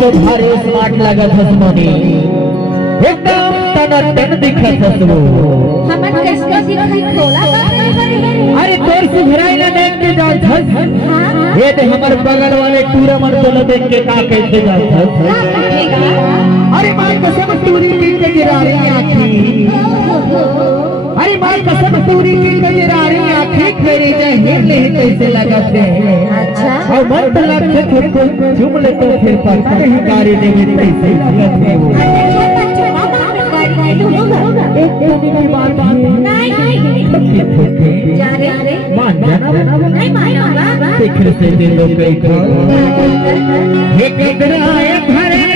तो भारी स्मार्ट लगत हस मोनी एकदम टन दिखत हस वो हमन कैसे दिखाई तोला अरे तोर सुधराई ना देख के जात हस ये तो हमर बगल वाले टूरा मन तो न देख के का कैसे जात हस अरे मां कसम टूरी के गिरा रही आंखी अरे मां कसम टूरी के गिरा रही आंखी मेरी जहर ले कैसे लगत है अच्छा और मन तो लगते थे को झूम ले तो फिर पता नहीं गाड़ी देवे कैसे लगत है वो एक दिन की बात नहीं जा रे मान जाना नहीं मानूंगा फिक्र से दिलों पे खा हे कदराए भरे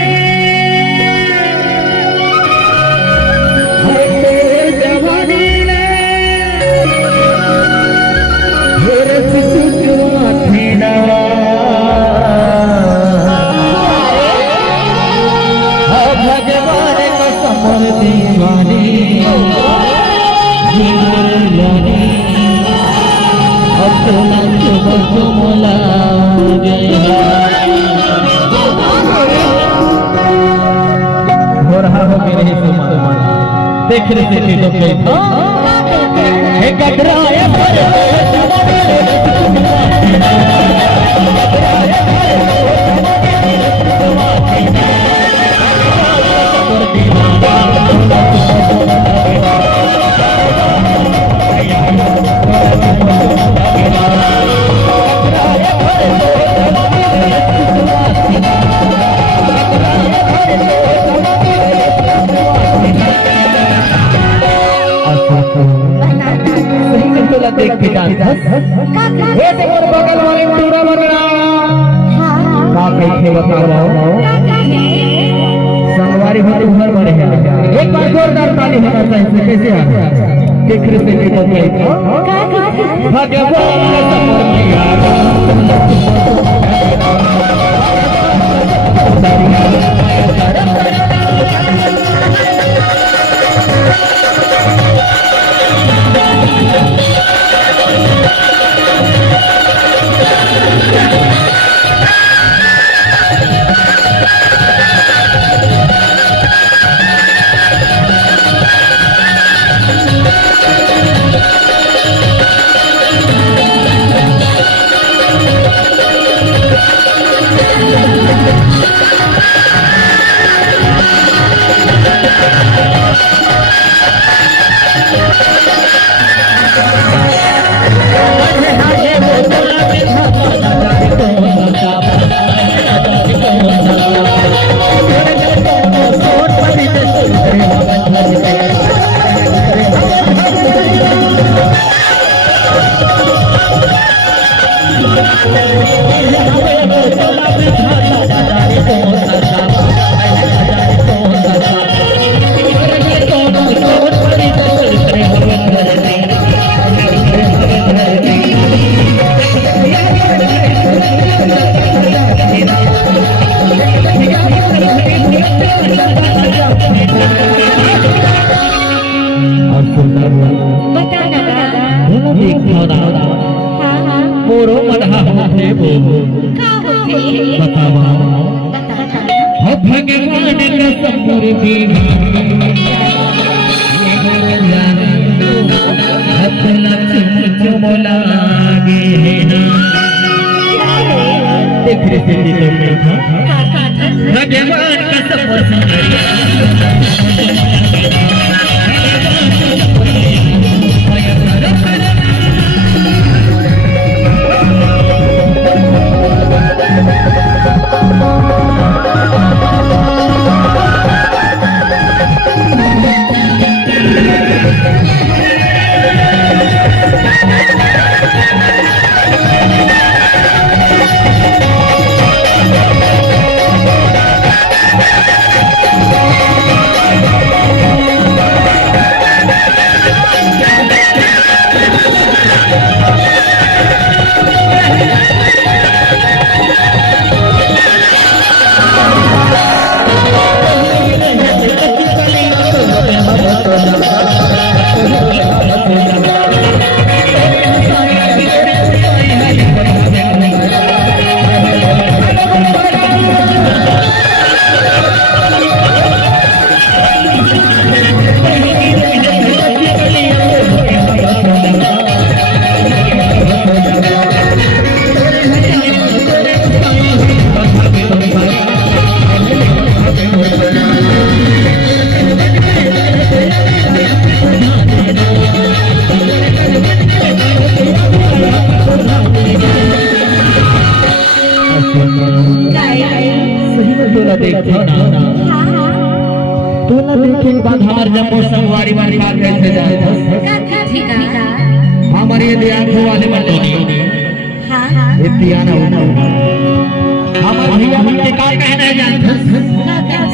देख रहे थे तो क्या हे कदराए देख के जाता ये तो और बगल वाले टूरा बगड़ा का कैसे बताओ संगवारी होते घर में रहे एक बार जोरदार ताली होना चाहिए कैसे आ देख रहे थे तो क्या भगवान का मोरो मढ़ा होते वो बतावा हो भगवान का समृद्धि अपना चुमला गे देख रहे थे भगवान का समृद्धि के बाद हमार जब संगवारी वाली बात कैसे जाए ठीक है हमारे ये आंखों वाले मंडोनी हाँ इतियाना होना हमारे भैया मन के का कहना है जानते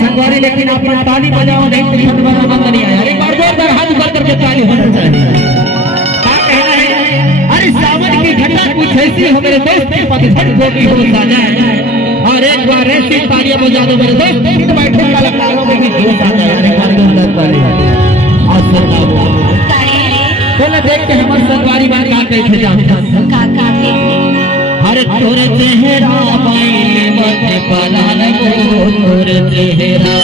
संगवारी लेकिन अपना ताली बजाओ नहीं तो छत बना बंद नहीं आया एक बार जोरदार हाथ ऊपर करके ताली होना चाहिए क्या कहना है अरे सावन की घटा कुछ ऐसी हो मेरे दोस्त के पतझड़ होगी हो जाए और एक बार ऐसी तालियां बजा दो मेरे दोस्त इन बैठे कलाकारों में भी जोश आ जाए एक बार जोरदार ताली और सुनाओ चलो देख के हमारे संगवारी बात का कैसे जानते काका हर तोर चेहरा बाई मत पलान को तोर चेहरा